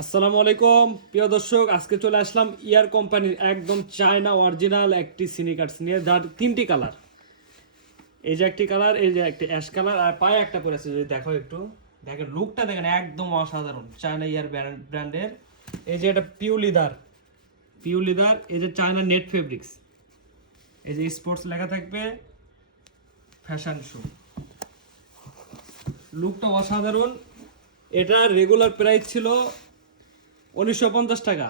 আসসালামু আলাইকুম প্রিয় দর্শক, আজকে চলে আসলাম ইয়ার কোম্পানির একদম চায়না অরিজিনাল একটি সিনিকার্স নিয়ে, যার তিনটি কালার। এই যে একটি কালার, এই যে একটি অ্যাশ কালার, আর পায়ে একটা পরেছে। যদি দেখো একটু দেখেন, লুকটা দেখেন একদম অসাধারণ। চায়না ইয়ার ব্র্যান্ডের। এই যে এটা পিউ লিদার, এই যে চায়না নেট ফেব্রিক্স, এই যে স্পোর্টস লেখা থাকবে, ফ্যাশন শু। লুকটা অসাধারণ। এটা রেগুলার প্রাইস ছিল 1950 টাকা,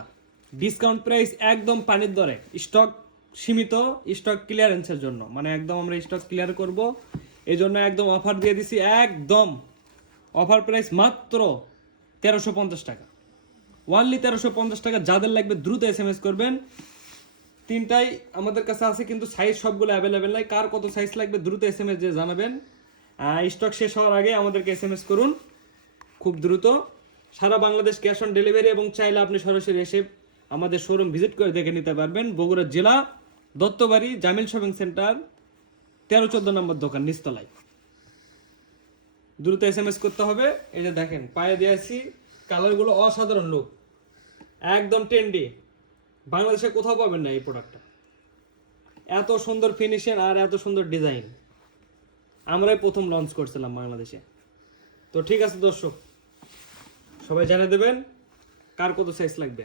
ডিসকাউন্ট প্রাইস একদম পানির দরে। স্টক সীমিত, স্টক ক্লিয়ারেন্সের জন্য, মানে একদম আমরা স্টক ক্লিয়ার করব, এই জন্য একদম অফার দিয়ে দিছি। একদম অফার প্রাইস মাত্র 1350 টাকা, ওয়ানলি 1350 টাকা। যাদের লাগবে দ্রুত SMS করবেন। তিনটাই আমাদের কাছে আছে, কিন্তু সাইজ সবগুলো অ্যাভেলেবেল নাই। কার কত সাইজ লাগবে দ্রুত SMS দিয়ে জানাবেন। স্টক শেষ হওয়ার আগে আমাদেরকে SMS করুন খুব দ্রুত। সারা বাংলাদেশ ক্যাশ অন ডেলিভারি, এবং চাইলে আপনি সরাসরি এসে আমাদের শোরুম ভিজিট করে দেখে নিতে পারবেন। বগুড়া জেলা, দত্তবাড়ি, জামিল শপিং সেন্টার, 13-14 নম্বর দোকান, নিচতলায়। দ্রুত SMS করতে হবে। এই যে দেখেন পায়ে দিয়েছি, কালারগুলো অসাধারণ লুক, একদম ট্রেন্ডি। বাংলাদেশে কোথাও পাবেন না এই প্রোডাক্টটা। এত সুন্দর ফিনিশিং আর এত সুন্দর ডিজাইন আমরাই প্রথম লঞ্চ করছিলাম বাংলাদেশে। তো ঠিক আছে দর্শক, সবাই জানিয়ে দেবেন কার কত সাইজ লাগবে।